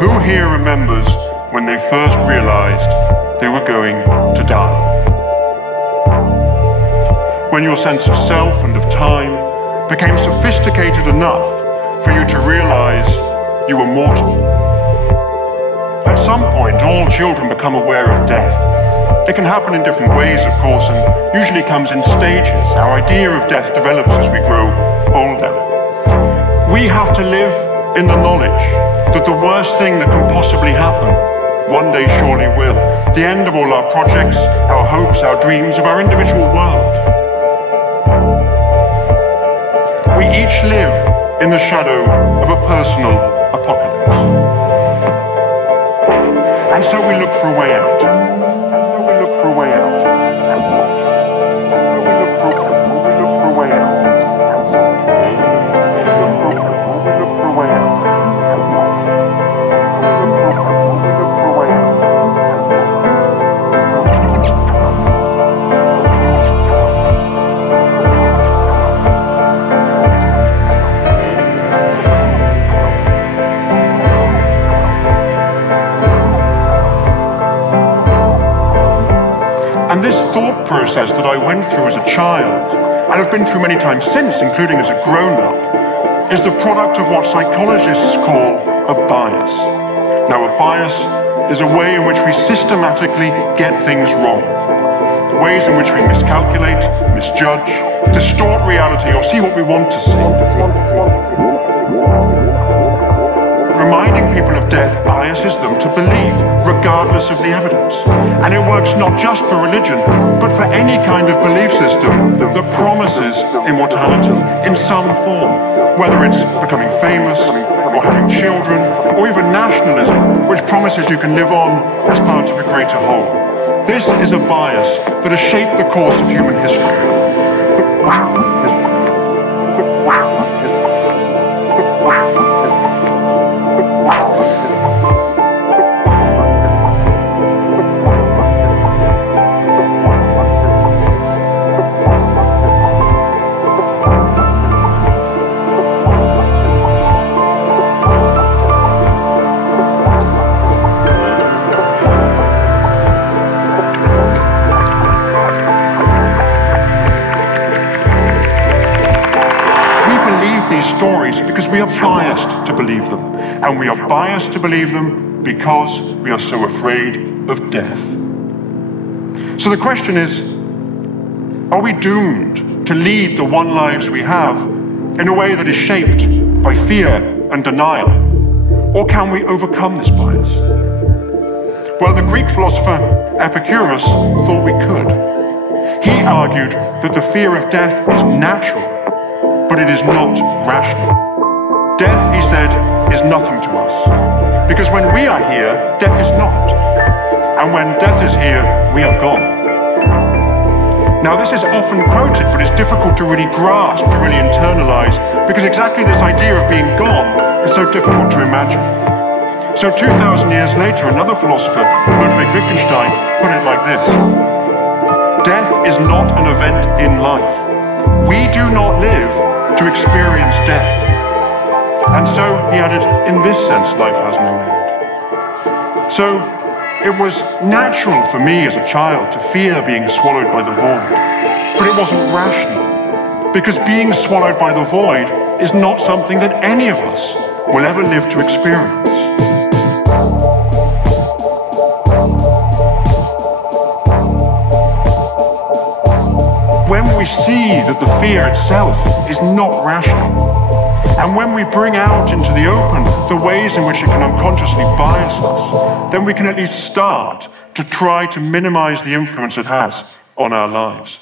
Who here remembers when they first realized they were going to die? When your sense of self and of time became sophisticated enough for you to realize you were mortal. At some point, all children become aware of death. It can happen in different ways, of course, and usually comes in stages. Our idea of death develops as we grow older. We have to live in the knowledge that the worst thing that can possibly happen one day surely will. The end of all our projects, our hopes, our dreams, of our individual world. We each live in the shadow of a personal apocalypse. And so we look for a way out. And this thought process that I went through as a child, and have been through many times since, including as a grown-up, is the product of what psychologists call a bias. Now, a bias is a way in which we systematically get things wrong. Ways in which we miscalculate, misjudge, distort reality, or see what we want to see. Reminding people of death biases them to believe, regardless of the evidence. And it works not just for religion, but for any kind of belief system that promises immortality in some form, whether it's becoming famous, or having children, or even nationalism, which promises you can live on as part of a greater whole. This is a bias that has shaped the course of human history. These stories because we are biased to believe them, and we are biased to believe them because we are so afraid of death. So the question is, are we doomed to lead the one lives we have in a way that is shaped by fear and denial, or can we overcome this bias? Well, the Greek philosopher Epicurus thought we could. He argued that the fear of death is natural, but it is not rational. Death, he said, is nothing to us. Because when we are here, death is not. And when death is here, we are gone. Now, this is often quoted, but it's difficult to really grasp, to really internalize, because exactly this idea of being gone is so difficult to imagine. So 2,000 years later, another philosopher, Ludwig Wittgenstein, put it like this: death is not an event in life. We do not live to experience death. And so, he added, in this sense, life has no end. So, it was natural for me as a child to fear being swallowed by the void. But it wasn't rational, because being swallowed by the void is not something that any of us will ever live to experience. When we see that the fear itself is not rational, and when we bring out into the open the ways in which it can unconsciously bias us, then we can at least start to try to minimize the influence it has on our lives.